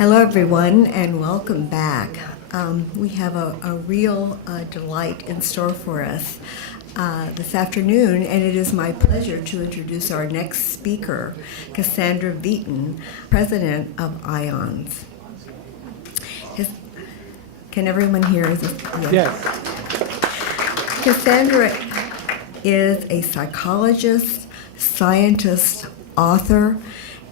Hello, everyone, and welcome back. We have a real delight in store for us this afternoon, and it is my pleasure to introduce our next speaker, Cassandra Vieten, president of IONS. Can everyone hear? Yes. Cassandra is a psychologist, scientist, author,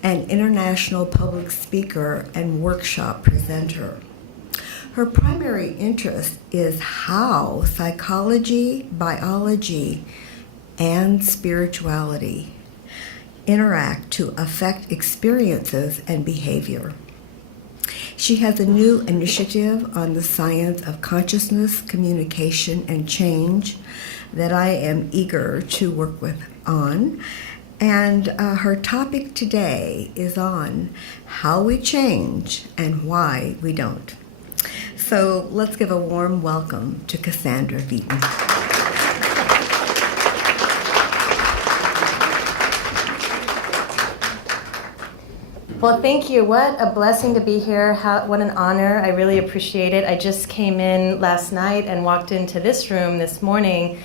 and international public speaker and workshop presenter. Her primary interest is how psychology, biology, and spirituality interact to affect experiences and behavior. She has a new initiative on the science of consciousness, communication, and change that I am eager to work with on. And her topic today is on how we change and why we don't. So let's give a warm welcome to Cassandra Vieten. Well, thank you. What a blessing to be here. What an honor. I really appreciate it. I just came in last night and walked into this room this morning.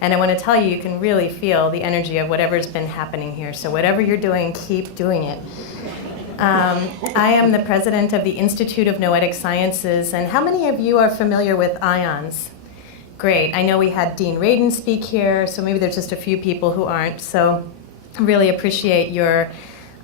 And I want to tell you, you can really feel the energy of whatever's been happening here. So whatever you're doing, keep doing it. I am the president of the Institute of Noetic Sciences. And how many of you are familiar with IONS? Great. I know we had Dean Radin speak here, so maybe there's just a few people who aren't. So I really appreciate your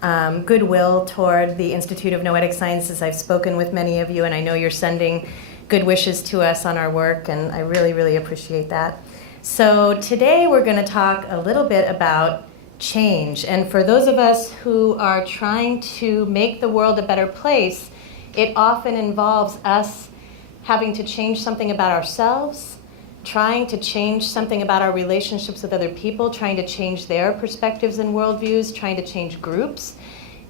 goodwill toward the Institute of Noetic Sciences. I've spoken with many of you, and I know you're sending good wishes to us on our work, and I really, really appreciate that. So today we're going to talk a little bit about change. And for those of us who are trying to make the world a better place, it often involves us having to change something about ourselves, trying to change something about our relationships with other people, trying to change their perspectives and worldviews, trying to change groups,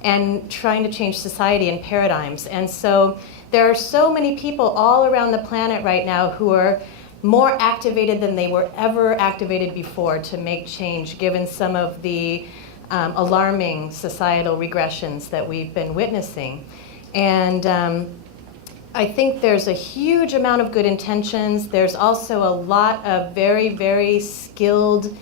and trying to change society and paradigms. And so there are so many people all around the planet right now who are more activated than they were ever activated before to make change, given some of the alarming societal regressions that we've been witnessing. And I think there's a huge amount of good intentions. There's also a lot of very, very skilled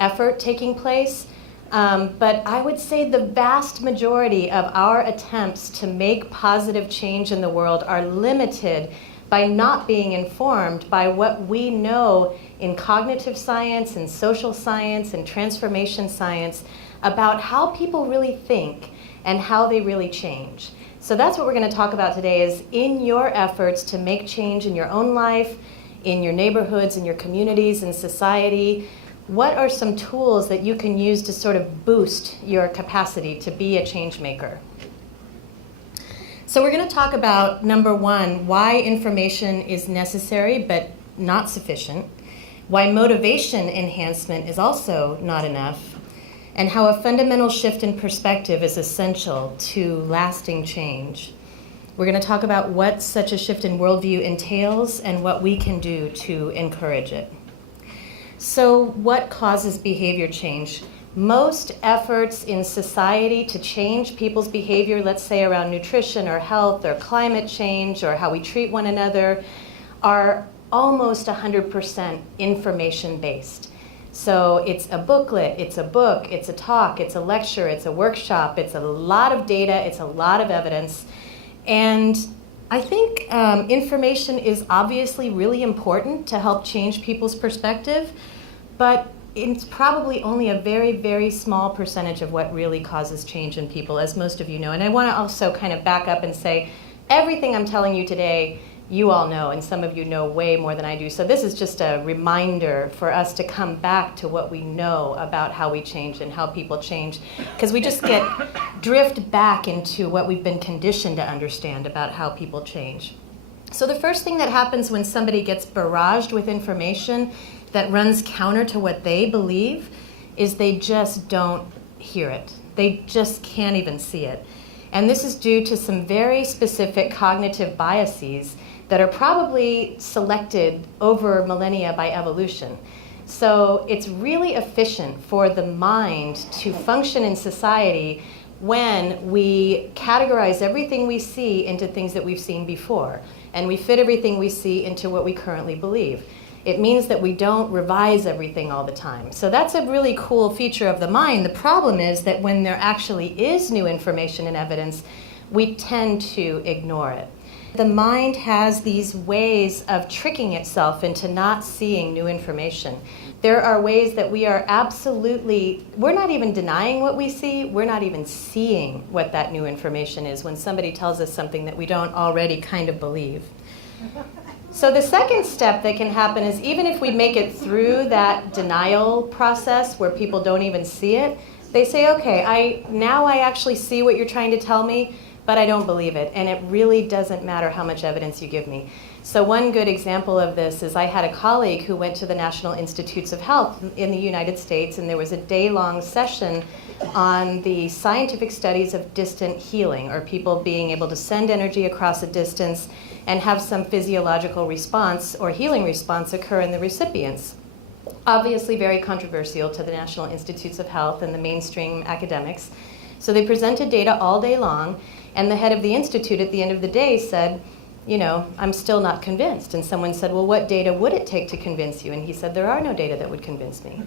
effort taking place. But I would say the vast majority of our attempts to make positive change in the world are limited by not being informed by what we know in cognitive science and social science and transformation science about how people really think and how they really change. So that's what we're going to talk about today, is in your efforts to make change in your own life, in your neighborhoods, in your communities, in society, what are some tools that you can use to sort of boost your capacity to be a change maker? So we're going to talk about, number one, why information is necessary but not sufficient, why motivation enhancement is also not enough, and how a fundamental shift in perspective is essential to lasting change. We're going to talk about what such a shift in worldview entails and what we can do to encourage it. So what causes behavior change? Most efforts in society to change people's behavior, let's say around nutrition or health or climate change or how we treat one another, are almost 100% information-based. So it's a booklet, it's a book, it's a talk, it's a lecture, it's a workshop, it's a lot of data, it's a lot of evidence. And I think information is obviously really important to help change people's perspective, but it's probably only a very, very small percentage of what really causes change in people, as most of you know. And I want to also kind of back up and say, everything I'm telling you today, you all know, and some of you know way more than I do. So this is just a reminder for us to come back to what we know about how we change and how people change, because we just drift back into what we've been conditioned to understand about how people change. So the first thing that happens when somebody gets barraged with information that runs counter to what they believe is they just don't hear it. They just can't even see it. And this is due to some very specific cognitive biases that are probably selected over millennia by evolution. So it's really efficient for the mind to function in society when we categorize everything we see into things that we've seen before, and we fit everything we see into what we currently believe. It means that we don't revise everything all the time. So that's a really cool feature of the mind. The problem is that when there actually is new information and evidence, we tend to ignore it. The mind has these ways of tricking itself into not seeing new information. There are ways that we are we're not even denying what we see, we're not even seeing what that new information is when somebody tells us something that we don't already kind of believe. So the second step that can happen is, even if we make it through that denial process where people don't even see it, they say, okay, now I actually see what you're trying to tell me, but I don't believe it, and it really doesn't matter how much evidence you give me. So one good example of this is, I had a colleague who went to the National Institutes of Health in the United States, and there was a day-long session on the scientific studies of distant healing, or people being able to send energy across a distance and have some physiological response or healing response occur in the recipients. Obviously very controversial to the National Institutes of Health and the mainstream academics. So they presented data all day long, and the head of the institute at the end of the day said, I'm still not convinced. And someone said, well, what data would it take to convince you? And he said, there are no data that would convince me.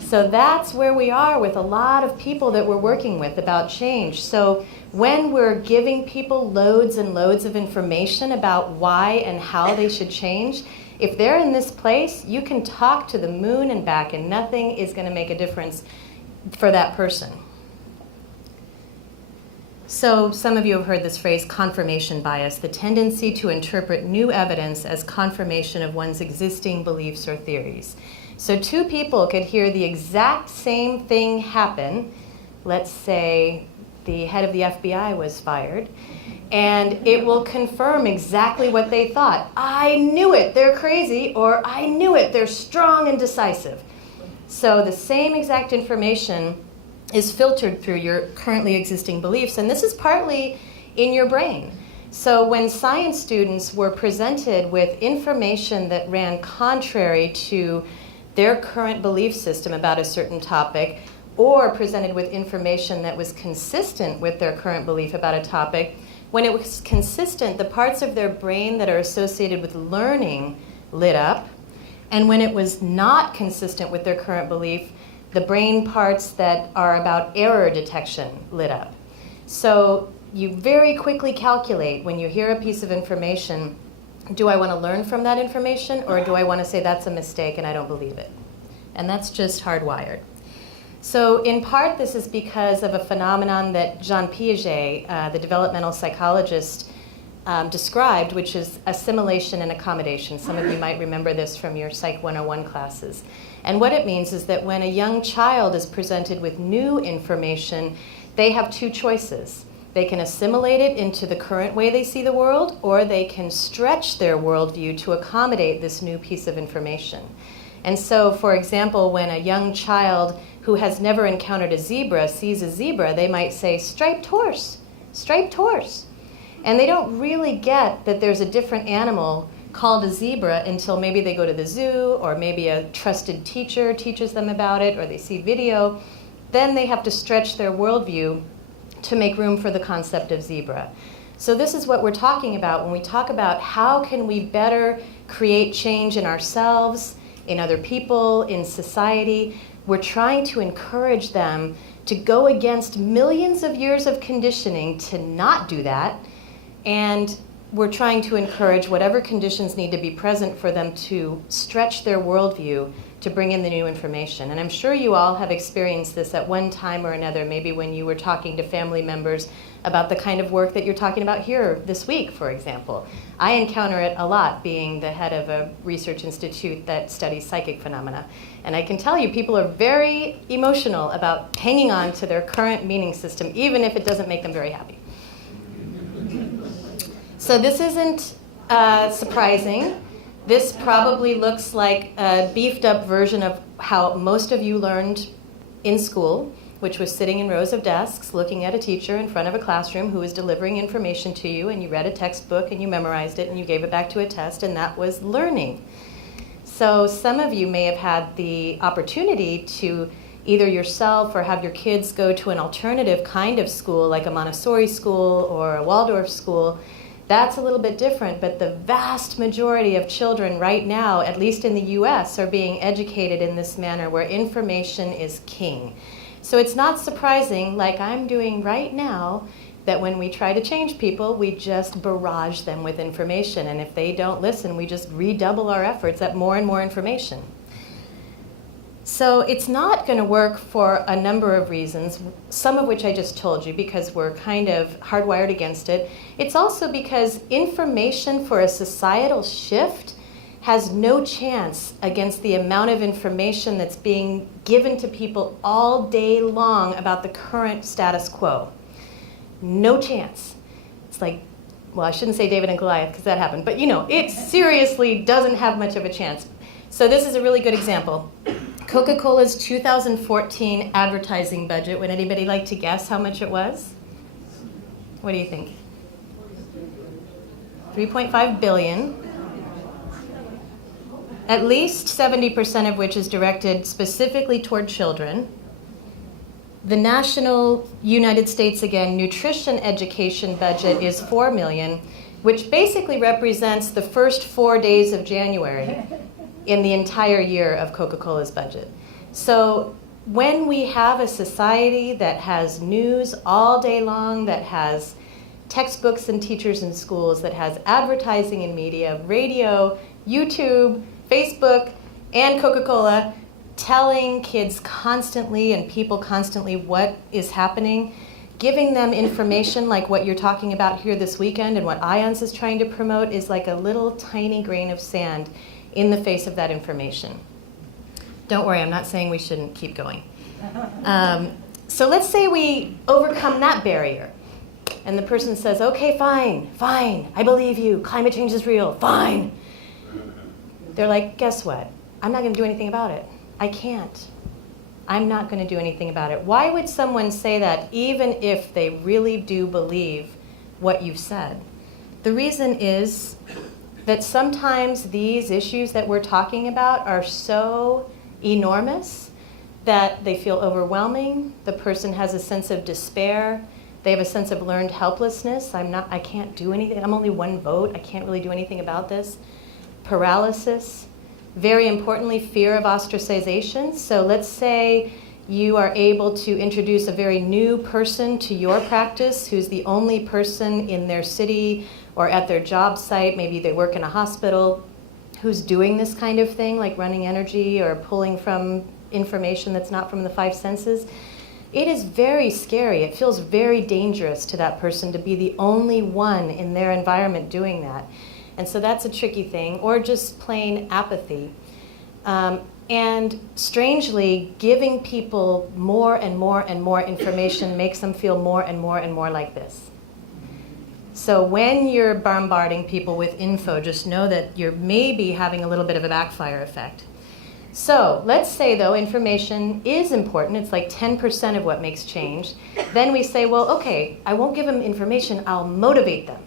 So that's where we are with a lot of people that we're working with about change. So when we're giving people loads and loads of information about why and how they should change, if they're in this place, you can talk to the moon and back, and nothing is going to make a difference for that person. So some of you have heard this phrase, confirmation bias, the tendency to interpret new evidence as confirmation of one's existing beliefs or theories. So two people could hear the exact same thing happen. Let's say the head of the FBI was fired, and it will confirm exactly what they thought. I knew it, they're crazy, or I knew it, they're strong and decisive. So the same exact information is filtered through your currently existing beliefs, and this is partly in your brain. So when science students were presented with information that ran contrary to their current belief system about a certain topic, or presented with information that was consistent with their current belief about a topic, when it was consistent, the parts of their brain that are associated with learning lit up, and when it was not consistent with their current belief, the brain parts that are about error detection lit up. So you very quickly calculate when you hear a piece of information, do I want to learn from that information, or do I want to say that's a mistake and I don't believe it? And that's just hardwired. So in part, this is because of a phenomenon that Jean Piaget, the developmental psychologist, described, which is assimilation and accommodation. Some of you might remember this from your Psych 101 classes. And what it means is that when a young child is presented with new information, they have two choices. They can assimilate it into the current way they see the world, or they can stretch their worldview to accommodate this new piece of information. And so, for example, when a young child who has never encountered a zebra sees a zebra, they might say, striped horse, striped horse. And they don't really get that there's a different animal called a zebra until maybe they go to the zoo, or maybe a trusted teacher teaches them about it, or they see video. Then they have to stretch their worldview to make room for the concept of zebra. So this is what we're talking about when we talk about how can we better create change in ourselves, in other people, in society. We're trying to encourage them to go against millions of years of conditioning to not do that, and we're trying to encourage whatever conditions need to be present for them to stretch their worldview to bring in the new information. And I'm sure you all have experienced this at one time or another, maybe when you were talking to family members about the kind of work that you're talking about here this week, for example. I encounter it a lot, being the head of a research institute that studies psychic phenomena. And I can tell you, people are very emotional about hanging on to their current meaning system, even if it doesn't make them very happy. So this isn't surprising. This probably looks like a beefed up version of how most of you learned in school, which was sitting in rows of desks, looking at a teacher in front of a classroom who was delivering information to you, and you read a textbook and you memorized it and you gave it back to a test, and that was learning. So some of you may have had the opportunity to either yourself or have your kids go to an alternative kind of school, like a Montessori school or a Waldorf school, that's a little bit different. But the vast majority of children right now, at least in the US, are being educated in this manner where information is king. So it's not surprising, like I'm doing right now, that when we try to change people, we just barrage them with information. And if they don't listen, we just redouble our efforts at more and more information. So it's not going to work for a number of reasons, some of which I just told you, because we're kind of hardwired against it. It's also because information for a societal shift has no chance against the amount of information that's being given to people all day long about the current status quo. No chance. It's like, well, I shouldn't say David and Goliath because that happened, but you know, it seriously doesn't have much of a chance. So this is a really good example. Coca-Cola's 2014 advertising budget. Would anybody like to guess how much it was? What do you think? 3.5 billion. At least 70% of which is directed specifically toward children. The national United States, again, nutrition education budget is $4 million, which basically represents the first 4 days of January in the entire year of Coca-Cola's budget. So when we have a society that has news all day long, that has textbooks and teachers in schools, that has advertising in media, radio, YouTube, Facebook, and Coca-Cola, telling kids constantly and people constantly what is happening, giving them information like what you're talking about here this weekend and what IONS is trying to promote is like a little tiny grain of sand in the face of that information. Don't worry, I'm not saying we shouldn't keep going. So let's say we overcome that barrier. And the person says, okay, fine, I believe you. Climate change is real, fine. They're like, guess what? I'm not going to do anything about it. I can't. I'm not going to do anything about it. Why would someone say that even if they really do believe what you've said? The reason is that sometimes these issues that we're talking about are so enormous that they feel overwhelming. The person has a sense of despair. They have a sense of learned helplessness. I can't do anything. I'm only one vote. I can't really do anything about this. Paralysis. Very importantly, fear of ostracization. So let's say you are able to introduce a very new person to your practice who's the only person in their city or at their job site, maybe they work in a hospital, who's doing this kind of thing, like running energy or pulling from information that's not from the five senses. It is very scary. It feels very dangerous to that person to be the only one in their environment doing that. And so that's a tricky thing, or just plain apathy. And strangely, giving people more and more and more information makes them feel more and more and more like this. So when you're bombarding people with info, just know that you're maybe having a little bit of a backfire effect. So let's say, though, information is important. It's like 10% of what makes change. Then we say, well, okay, I won't give them information. I'll motivate them.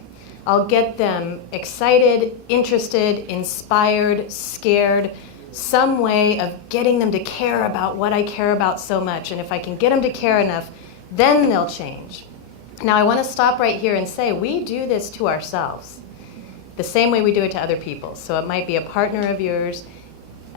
I'll get them excited, interested, inspired, scared, some way of getting them to care about what I care about so much. And if I can get them to care enough, then they'll change. Now, I want to stop right here and say we do this to ourselves the same way we do it to other people. So it might be a partner of yours,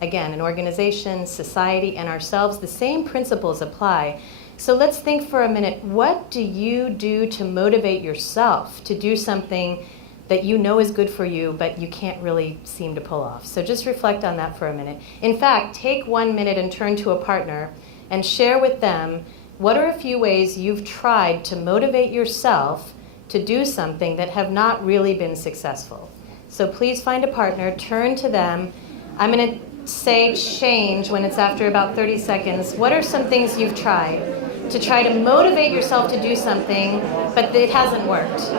again, an organization, society, and ourselves. The same principles apply. So let's think for a minute, what do you do to motivate yourself to do something that you know is good for you, but you can't really seem to pull off? So just reflect on that for a minute. In fact, take 1 minute and turn to a partner and share with them what are a few ways you've tried to motivate yourself to do something that have not really been successful. So please find a partner, turn to them. I'm going to say change when it's after about 30 seconds. What are some things you've tried to try to motivate yourself to do something, but it hasn't worked?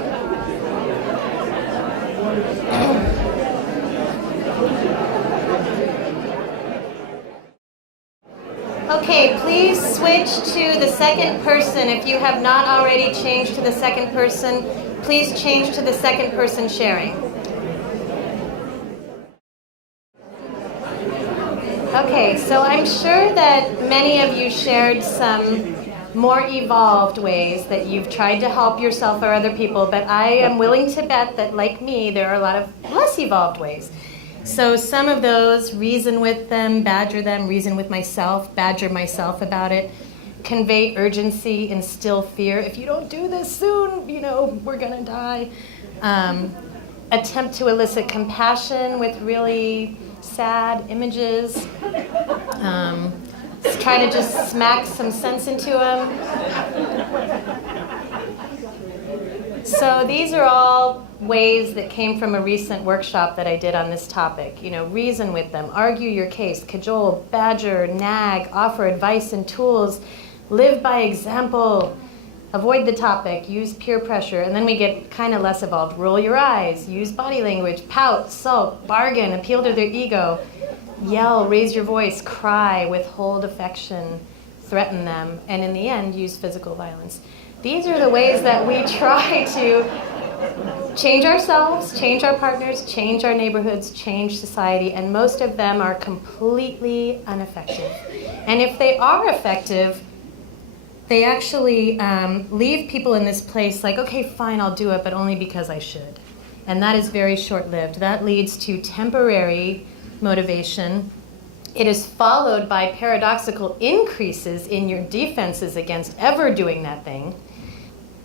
Okay, please switch to the second person. If you have not already changed to the second person, please change to the second person sharing. Okay, so I'm sure that many of you shared some more evolved ways that you've tried to help yourself or other people, but I am willing to bet that, like me, there are a lot of less evolved ways. So some of those, reason with them, reason with myself, badger myself about it, convey urgency, instill fear. If you don't do this soon, we're gonna die. Attempt to elicit compassion with really sad images. Try to just smack some sense into them. So these are all ways that came from a recent workshop that I did on this topic. Reason with them, argue your case, cajole, badger, nag, offer advice and tools, live by example, avoid the topic, use peer pressure, and then we get kind of less evolved. Roll your eyes, use body language, pout, sulk, bargain, appeal to their ego, yell, raise your voice, cry, withhold affection, threaten them, and in the end, use physical violence. These are the ways that we try to change ourselves, change our partners, change our neighborhoods, change society, and most of them are completely ineffective. And if they are effective, they actually leave people in this place like, okay, fine, I'll do it, but only because I should. And that is very short-lived. That leads to temporary motivation. It is followed by paradoxical increases in your defenses against ever doing that thing,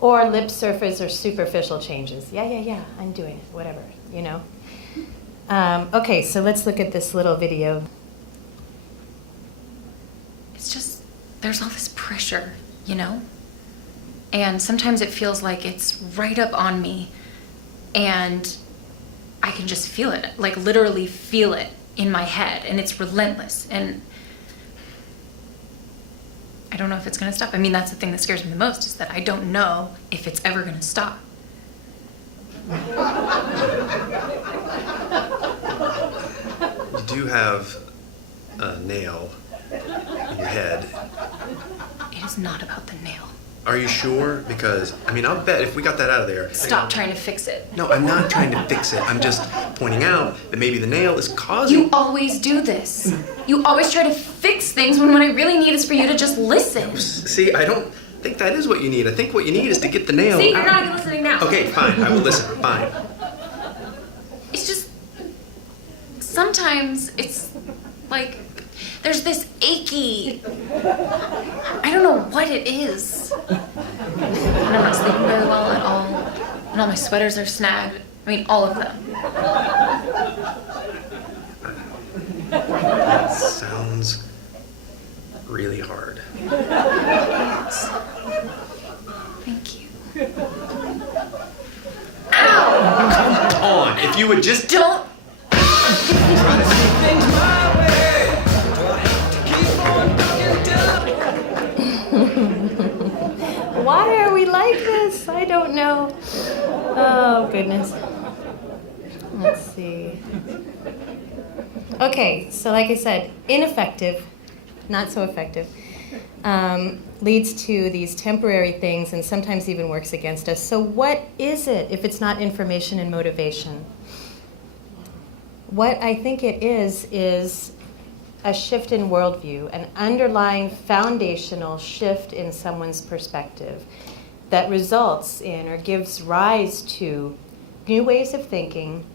or lip surface or superficial changes. Yeah, I'm doing it, whatever, Okay, so let's look at this little video. It's just, there's all this pressure, And sometimes it feels like it's right up on me, and I can just feel it, like literally feel it in my head, and it's relentless, and I don't know if it's going to stop. I mean, that's the thing that scares me the most, is that I don't know if it's ever going to stop. You do have a nail in your head. It is not about the nail. Are you sure? Because, I'll bet if we got that out of there... Stop trying to fix it. No, I'm not trying to fix it. I'm just pointing out that maybe the nail is causing... You always do this. You always try to fix things when what I really need is for you to just listen. See, I don't think that is what you need. I think what you need is to get the nail See, out. you're not even listening now. Okay, fine. I will listen. Fine. It's just... Sometimes it's like... There's this achy... I don't know what it is. And I'm not sleeping very well at all. And all my sweaters are snagged. All of them. That sounds really hard. Thank you. Ow! Come on, if you would just... Don't... Why are we like this? I don't know. Oh, goodness. Let's see. Okay, so like I said, ineffective, not so effective, leads to these temporary things and sometimes even works against us. So what is it if it's not information and motivation? What I think it is a shift in worldview, an underlying foundational shift in someone's perspective that results in or gives rise to new ways of thinking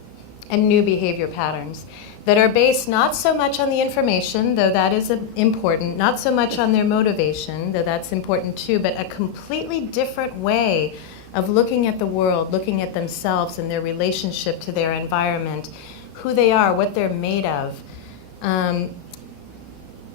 and new behavior patterns that are based not so much on the information, though that is important, not so much on their motivation, though that's important too, but a completely different way of looking at the world, looking at themselves and their relationship to their environment, who they are, what they're made of.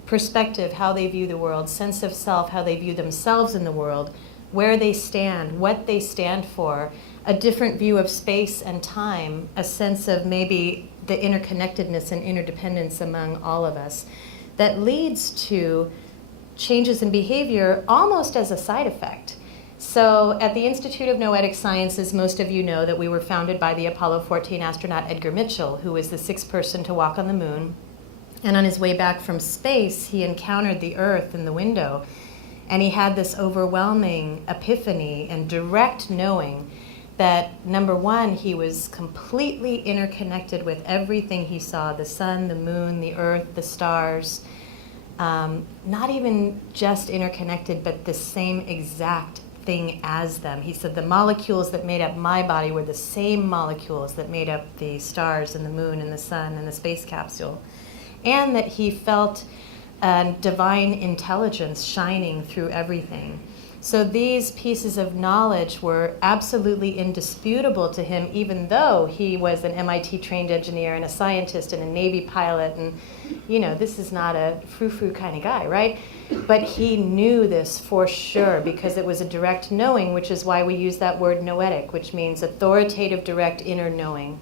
Perspective, how they view the world, sense of self, how they view themselves in the world, where they stand, what they stand for, a different view of space and time, a sense of maybe the interconnectedness and interdependence among all of us that leads to changes in behavior almost as a side effect. So at the Institute of Noetic Sciences, most of you know that we were founded by the Apollo 14 astronaut Edgar Mitchell, who was the sixth person to walk on the moon. And on his way back from space, he encountered the Earth in the window. And he had this overwhelming epiphany and direct knowing that number one, he was completely interconnected with everything he saw, the sun, the moon, the earth, the stars. Not even just interconnected, but the same exact thing as them. He said the molecules that made up my body were the same molecules that made up the stars and the moon and the sun and the space capsule. And that he felt divine intelligence shining through everything. So these pieces of knowledge were absolutely indisputable to him, even though he was an MIT trained engineer and a scientist and a Navy pilot, and this is not a frou-frou kind of guy, right? But he knew this for sure because it was a direct knowing, which is why we use that word noetic, which means authoritative, direct, inner knowing.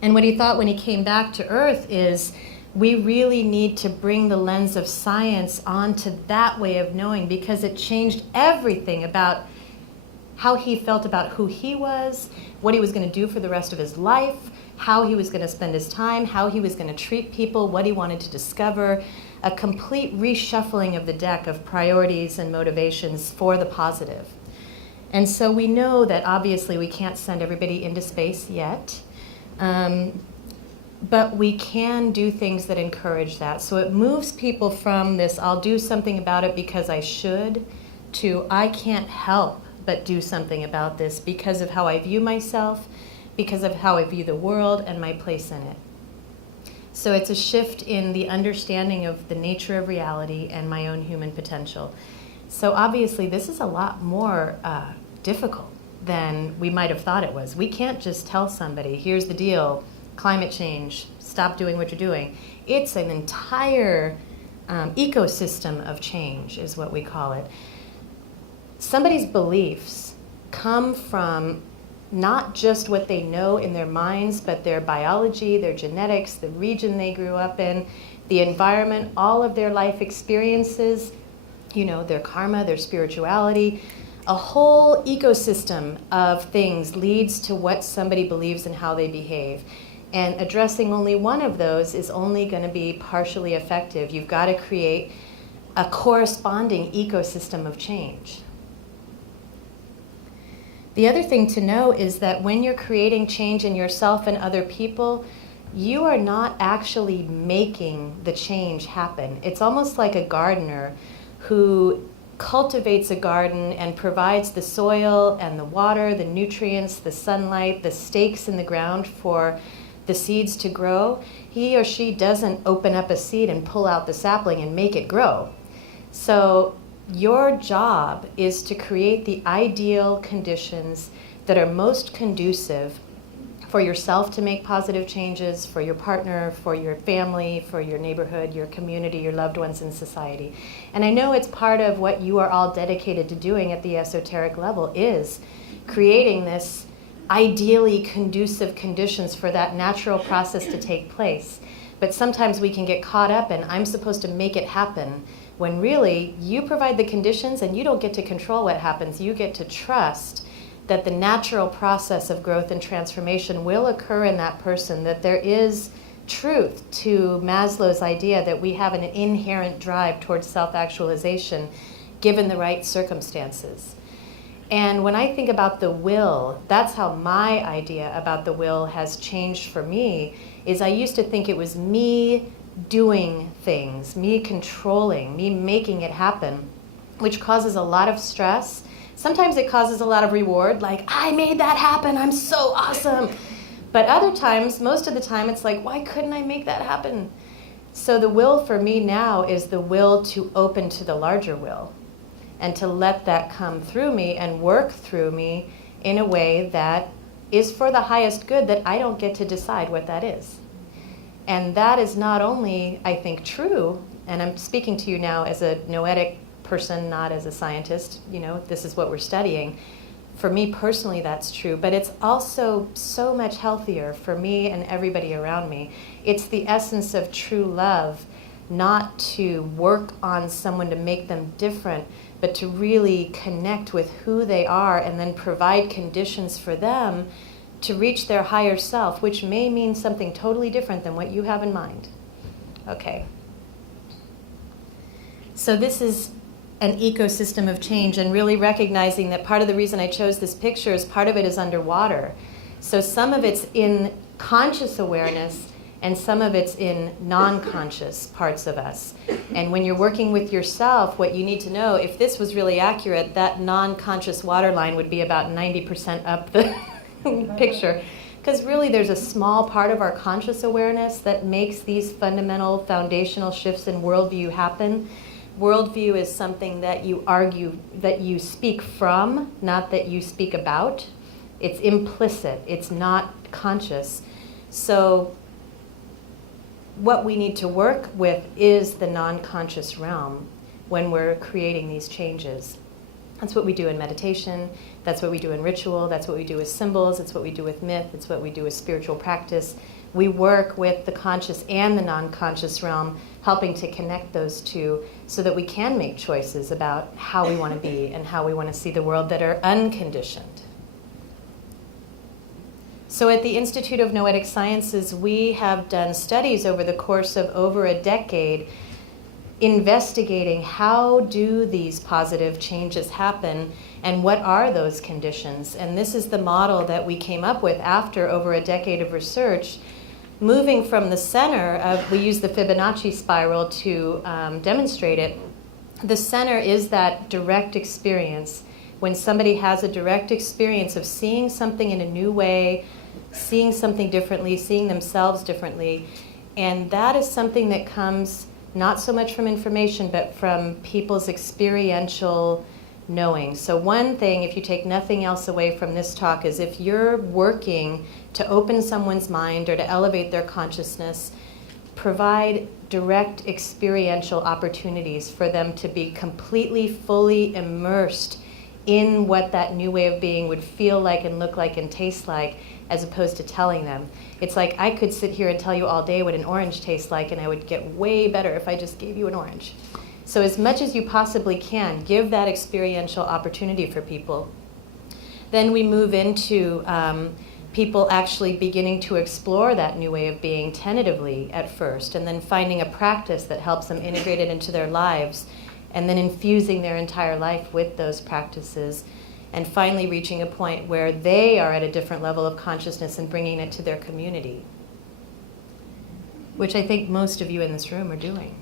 And what he thought when he came back to Earth is, we really need to bring the lens of science onto that way of knowing, because it changed everything about how he felt about who he was, what he was going to do for the rest of his life, how he was going to spend his time, how he was going to treat people, what he wanted to discover, a complete reshuffling of the deck of priorities and motivations for the positive. And so we know that obviously we can't send everybody into space yet. But we can do things that encourage that. So it moves people from this, I'll do something about it because I should, to I can't help but do something about this because of how I view myself, because of how I view the world and my place in it. So it's a shift in the understanding of the nature of reality and my own human potential. So obviously this is a lot more difficult than we might have thought it was. We can't just tell somebody, here's the deal, climate change, stop doing what you're doing. It's an entire ecosystem of change is what we call it. Somebody's beliefs come from not just what they know in their minds, but their biology, their genetics, the region they grew up in, the environment, all of their life experiences, their karma, their spirituality. A whole ecosystem of things leads to what somebody believes and how they behave. And addressing only one of those is only going to be partially effective. You've got to create a corresponding ecosystem of change. The other thing to know is that when you're creating change in yourself and other people, you are not actually making the change happen. It's almost like a gardener who cultivates a garden and provides the soil and the water, the nutrients, the sunlight, the stakes in the ground for the seeds to grow. He or she doesn't open up a seed and pull out the sapling and make it grow. So your job is to create the ideal conditions that are most conducive for yourself to make positive changes, for your partner, for your family, for your neighborhood, your community, your loved ones in society. And I know it's part of what you are all dedicated to doing at the esoteric level is creating this ideally conducive conditions for that natural process to take place. But sometimes we can get caught up in, I'm supposed to make it happen, when really you provide the conditions and you don't get to control what happens. You get to trust that the natural process of growth and transformation will occur in that person, that there is truth to Maslow's idea that we have an inherent drive towards self-actualization given the right circumstances. And when I think about the will, that's how my idea about the will has changed for me, is I used to think it was me doing things, me controlling, me making it happen, which causes a lot of stress. Sometimes it causes a lot of reward, like, I made that happen, I'm so awesome. But other times, most of the time, it's like, why couldn't I make that happen? So the will for me now is the will to open to the larger will and to let that come through me and work through me in a way that is for the highest good, that I don't get to decide what that is. And that is not only, I think, true, and I'm speaking to you now as a noetic person, not as a scientist, this is what we're studying. For me personally, that's true, but it's also so much healthier for me and everybody around me. It's the essence of true love, not to work on someone to make them different, but to really connect with who they are and then provide conditions for them to reach their higher self, which may mean something totally different than what you have in mind. Okay. So this is an ecosystem of change, and really recognizing that part of the reason I chose this picture is part of it is underwater. So some of it's in conscious awareness and some of it's in non-conscious parts of us. And when you're working with yourself, what you need to know, if this was really accurate, that non-conscious waterline would be about 90% up the picture. Because really there's a small part of our conscious awareness that makes these fundamental foundational shifts in worldview happen. Worldview is something that you argue, that you speak from, not that you speak about. It's implicit, it's not conscious. So what we need to work with is the non-conscious realm when we're creating these changes. That's what we do in meditation, that's what we do in ritual, that's what we do with symbols, it's what we do with myth, it's what we do with spiritual practice. We work with the conscious and the non-conscious realm, helping to connect those two so that we can make choices about how we want to be and how we want to see the world that are unconditioned. So at the Institute of Noetic Sciences, we have done studies over the course of over a decade investigating how do these positive changes happen and what are those conditions. And this is the model that we came up with after over a decade of research, moving from the center of, we use the Fibonacci spiral to demonstrate it. The center is that direct experience. When somebody has a direct experience of seeing something in a new way, seeing something differently, seeing themselves differently. And that is something that comes not so much from information, but from people's experiential knowing. So one thing, if you take nothing else away from this talk, is if you're working to open someone's mind or to elevate their consciousness, provide direct experiential opportunities for them to be completely, fully immersed in what that new way of being would feel like and look like and taste like, as opposed to telling them. It's like I could sit here and tell you all day what an orange tastes like, and I would get way better if I just gave you an orange. So as much as you possibly can, give that experiential opportunity for people. Then we move into people actually beginning to explore that new way of being tentatively at first, and then finding a practice that helps them integrate it into their lives, and then infusing their entire life with those practices, and finally reaching a point where they are at a different level of consciousness and bringing it to their community, which I think most of you in this room are doing.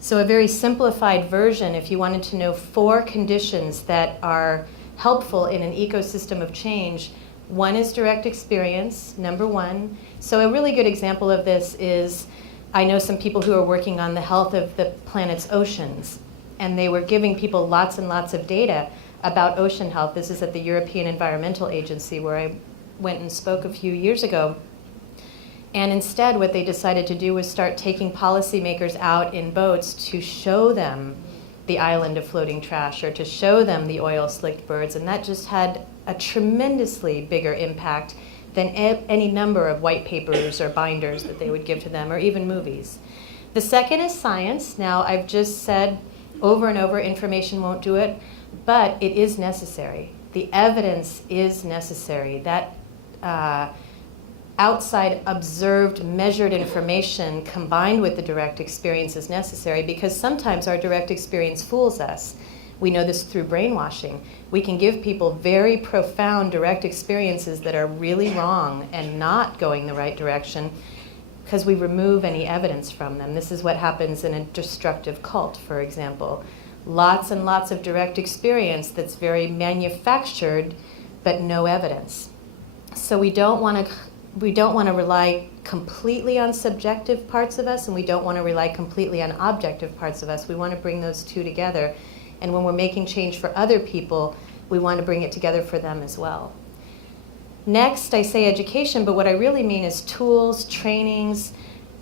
So a very simplified version, if you wanted to know 4 conditions that are helpful in an ecosystem of change, one is direct experience, number 1. So a really good example of this is, I know some people who are working on the health of the planet's oceans, and they were giving people lots and lots of data about ocean health. This is at the European Environmental Agency, where I went and spoke a few years ago. And instead, what they decided to do was start taking policymakers out in boats to show them the island of floating trash, or to show them the oil-slicked birds, and that just had a tremendously bigger impact than any number of white papers or binders that they would give to them, or even movies. The second is science. Now, I've just said over and over, information won't do it, but it is necessary. The evidence is necessary. That outside observed, measured information combined with the direct experience is necessary, because sometimes our direct experience fools us. We know this through brainwashing. We can give people very profound direct experiences that are really wrong and not going the right direction because we remove any evidence from them. This is what happens in a destructive cult, for example. Lots and lots of direct experience that's very manufactured, but no evidence. So we don't want to rely completely on subjective parts of us, and we don't want to rely completely on objective parts of us. We want to bring those two together. And when we're making change for other people, we want to bring it together for them as well. Next, I say education, but what I really mean is tools, trainings,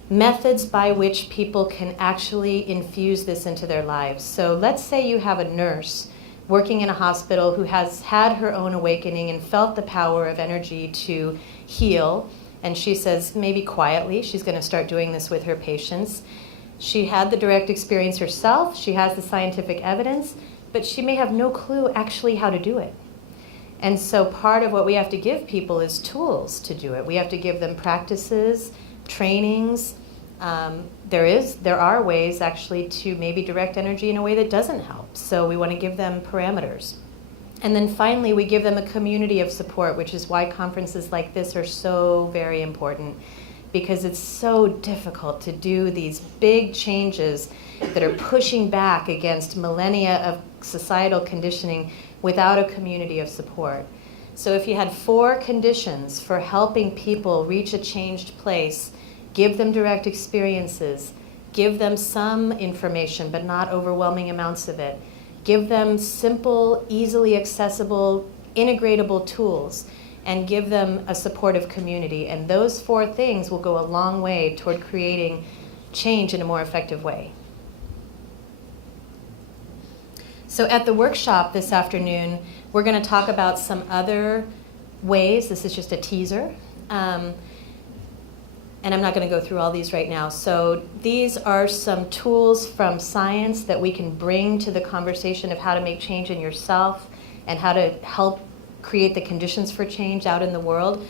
methods by which people can actually infuse this into their lives. So let's say you have a nurse working in a hospital who has had her own awakening and felt the power of energy to heal. And she says, maybe quietly, she's going to start doing this with her patients. She had the direct experience herself, she has the scientific evidence, but she may have no clue actually how to do it. And so part of what we have to give people is tools to do it. We have to give them practices, trainings, There are ways actually to maybe direct energy in a way that doesn't help. So we want to give them parameters. And then finally, we give them a community of support, which is why conferences like this are so very important, because it's so difficult to do these big changes that are pushing back against millennia of societal conditioning without a community of support. So if you had 4 conditions for helping people reach a changed place, give them direct experiences, give them some information but not overwhelming amounts of it, give them simple, easily accessible, integratable tools, and give them a supportive community. And those 4 things will go a long way toward creating change in a more effective way. So at the workshop this afternoon, we're going to talk about some other ways. This is just a teaser. And I'm not going to go through all these right now. So these are some tools from science that we can bring to the conversation of how to make change in yourself and how to help create the conditions for change out in the world.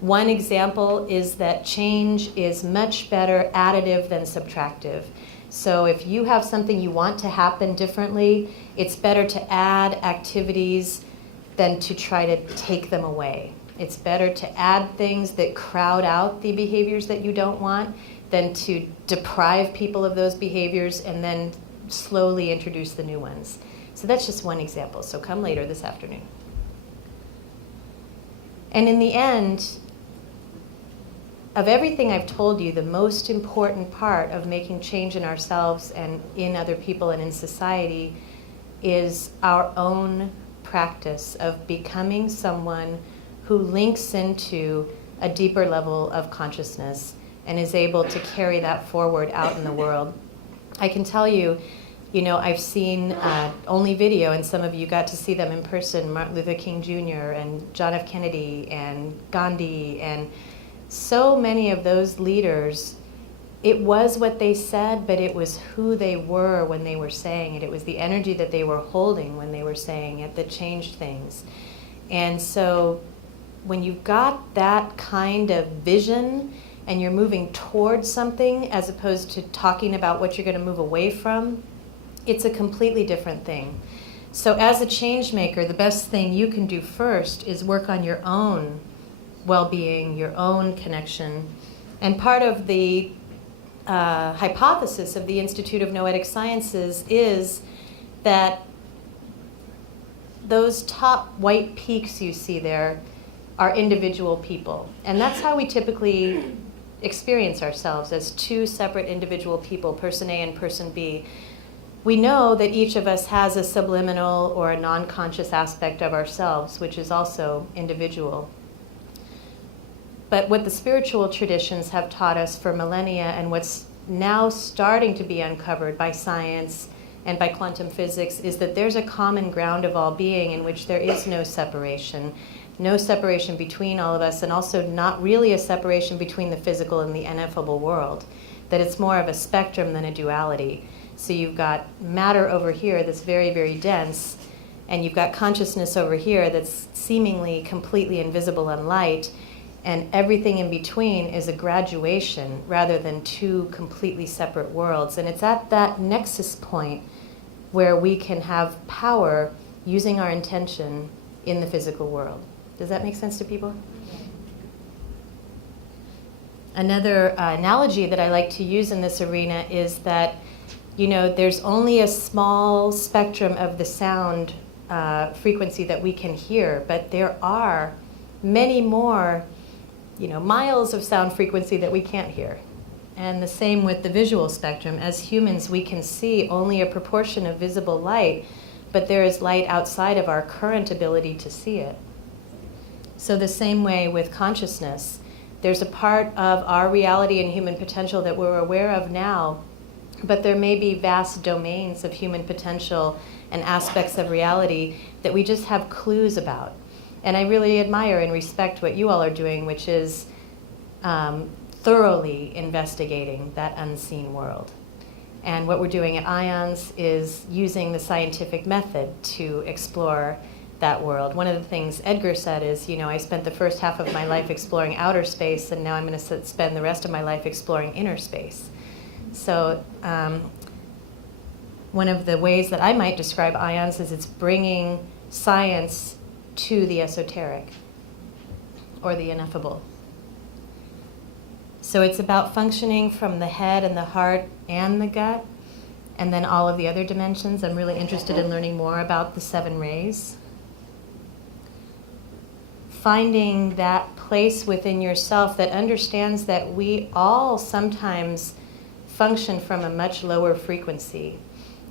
One example is that change is much better additive than subtractive. So if you have something you want to happen differently, it's better to add activities than to try to take them away. It's better to add things that crowd out the behaviors that you don't want than to deprive people of those behaviors and then slowly introduce the new ones. So that's just one example. So come later this afternoon. And in the end, of everything I've told you, the most important part of making change in ourselves and in other people and in society is our own practice of becoming someone who links into a deeper level of consciousness and is able to carry that forward out in the world. I can tell you, I've seen only video, and some of you got to see them in person, Martin Luther King Jr. and John F. Kennedy and Gandhi, and so many of those leaders. It was what they said, but it was who they were when they were saying it. It was the energy that they were holding when they were saying it that changed things. And so when you've got that kind of vision and you're moving towards something as opposed to talking about what you're going to move away from, it's a completely different thing. So as a change maker, the best thing you can do first is work on your own well-being, your own connection. And part of the hypothesis of the Institute of Noetic Sciences is that those top white peaks you see there are individual people. And that's how we typically experience ourselves, as 2 separate individual people, person A and person B. We know that each of us has a subliminal or a non-conscious aspect of ourselves, which is also individual. But what the spiritual traditions have taught us for millennia, and what's now starting to be uncovered by science and by quantum physics, is that there's a common ground of all being in which there is no separation between all of us, and also not really a separation between the physical and the ineffable world, that it's more of a spectrum than a duality. So you've got matter over here that's very, very dense, and you've got consciousness over here that's seemingly completely invisible in light, and everything in between is a graduation rather than 2 completely separate worlds. And it's at that nexus point where we can have power using our intention in the physical world. Does that make sense to people? Another analogy that I like to use in this arena is that, there's only a small spectrum of the sound frequency that we can hear, but there are many more, miles of sound frequency that we can't hear. And the same with the visual spectrum. As humans, we can see only a proportion of visible light, but there is light outside of our current ability to see it. So the same way with consciousness, there's a part of our reality and human potential that we're aware of now, but there may be vast domains of human potential and aspects of reality that we just have clues about. And I really admire and respect what you all are doing, which is thoroughly investigating that unseen world. And what we're doing at IONS is using the scientific method to explore that world. One of the things Edgar said is, I spent the first half of my life exploring outer space, and now I'm going to spend the rest of my life exploring inner space. So one of the ways that I might describe ions is it's bringing science to the esoteric or the ineffable. So it's about functioning from the head and the heart and the gut, and then all of the other dimensions. I'm really interested in learning more about the 7 rays. Finding that place within yourself that understands that we all sometimes function from a much lower frequency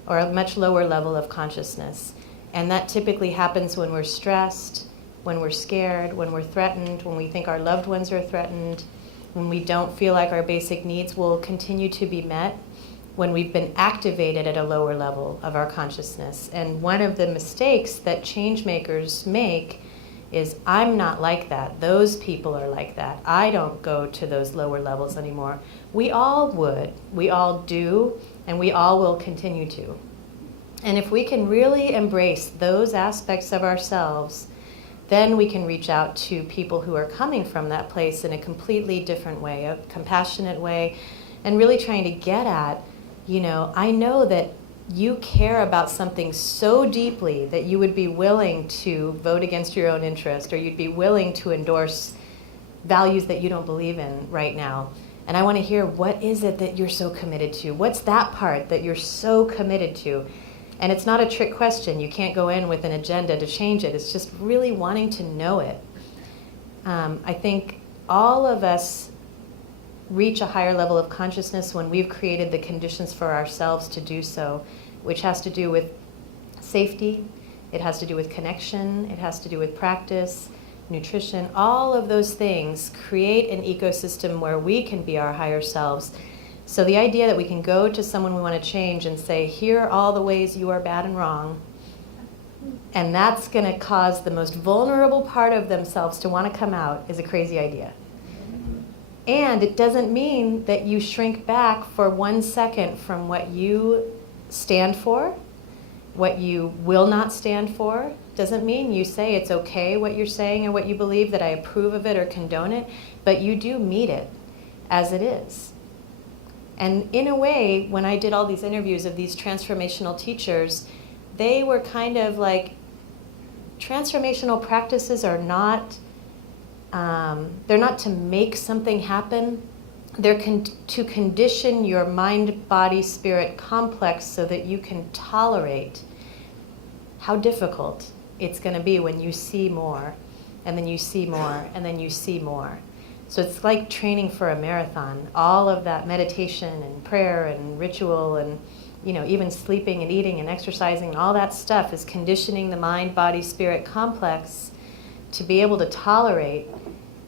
or a much lower level of consciousness. And that typically happens when we're stressed, when we're scared, when we're threatened, when we think our loved ones are threatened, when we don't feel like our basic needs will continue to be met, when we've been activated at a lower level of our consciousness. And one of the mistakes that change makers make is, I'm not like that. Those people are like that. I don't go to those lower levels anymore. We all would. We all do, and we all will continue to. And if we can really embrace those aspects of ourselves, then we can reach out to people who are coming from that place in a completely different way, a compassionate way, and really trying to get at, I know that you care about something so deeply that you would be willing to vote against your own interest, or you'd be willing to endorse values that you don't believe in right now. And I want to hear, what is it that you're so committed to? What's that part that you're so committed to? And it's not a trick question. You can't go in with an agenda to change it. It's just really wanting to know it. I think all of us reach a higher level of consciousness when we've created the conditions for ourselves to do so, which has to do with safety, it has to do with connection, it has to do with practice, nutrition. All of those things create an ecosystem where we can be our higher selves. So the idea that we can go to someone we want to change and say, here are all the ways you are bad and wrong, and that's going to cause the most vulnerable part of themselves to want to come out, is a crazy idea. And it doesn't mean that you shrink back for 1 second from what you stand for, what you will not stand for. Doesn't mean you say it's okay what you're saying or what you believe, that I approve of it or condone it, but you do meet it as it is. And in a way, when I did all these interviews of these transformational teachers, they were kind of like, transformational practices are not, they're not to make something happen. They're to condition your mind, body, spirit complex so that you can tolerate how difficult it's going to be when you see more, and then you see more, and then you see more. So it's like training for a marathon. All of that meditation and prayer and ritual and even sleeping and eating and exercising and all that stuff is conditioning the mind, body, spirit complex to be able to tolerate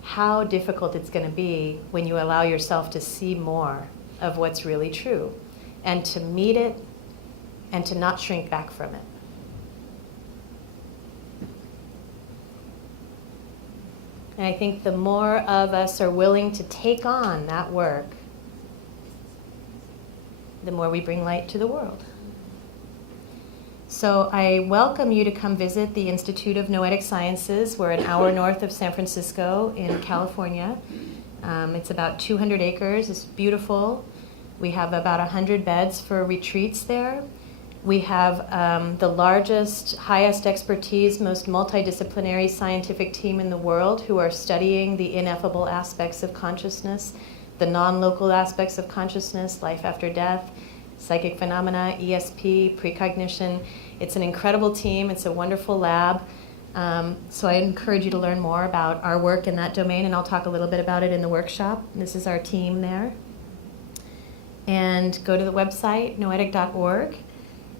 how difficult it's going to be when you allow yourself to see more of what's really true, and to meet it and to not shrink back from it. And I think the more of us are willing to take on that work, the more we bring light to the world. So I welcome you to come visit the Institute of Noetic Sciences. We're an hour north of San Francisco in California. It's about 200 acres. It's beautiful. We have about 100 beds for retreats there. We have the largest, highest expertise, most multidisciplinary scientific team in the world who are studying the ineffable aspects of consciousness, the non-local aspects of consciousness, life after death, psychic phenomena, ESP, precognition. It's an incredible team. It's a wonderful lab. So I encourage you to learn more about our work in that domain, and I'll talk a little bit about it in the workshop. This is our team there. And go to the website, noetic.org.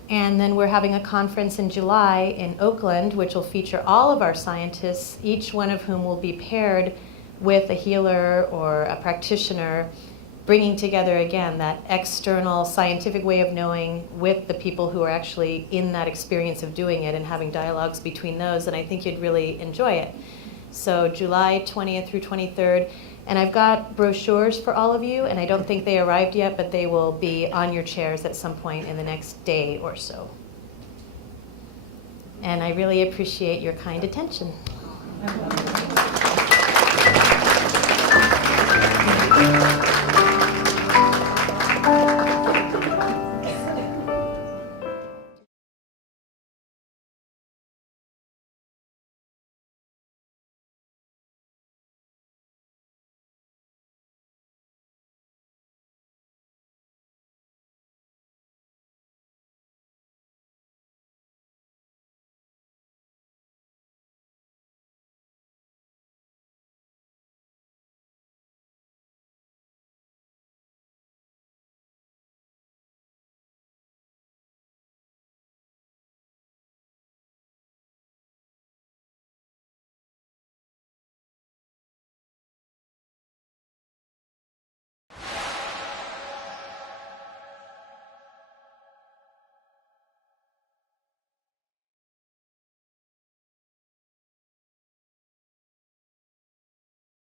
And then we're having a conference in July in Oakland, which will feature all of our scientists, each one of whom will be paired with a healer or a practitioner, bringing together, again, that external scientific way of knowing with the people who are actually in that experience of doing it, and having dialogues between those. And I think you'd really enjoy it. So July 20th through 23rd. And I've got brochures for all of you, and I don't think they arrived yet, but they will be on your chairs at some point in the next day or so. And I really appreciate your kind attention. Thank you.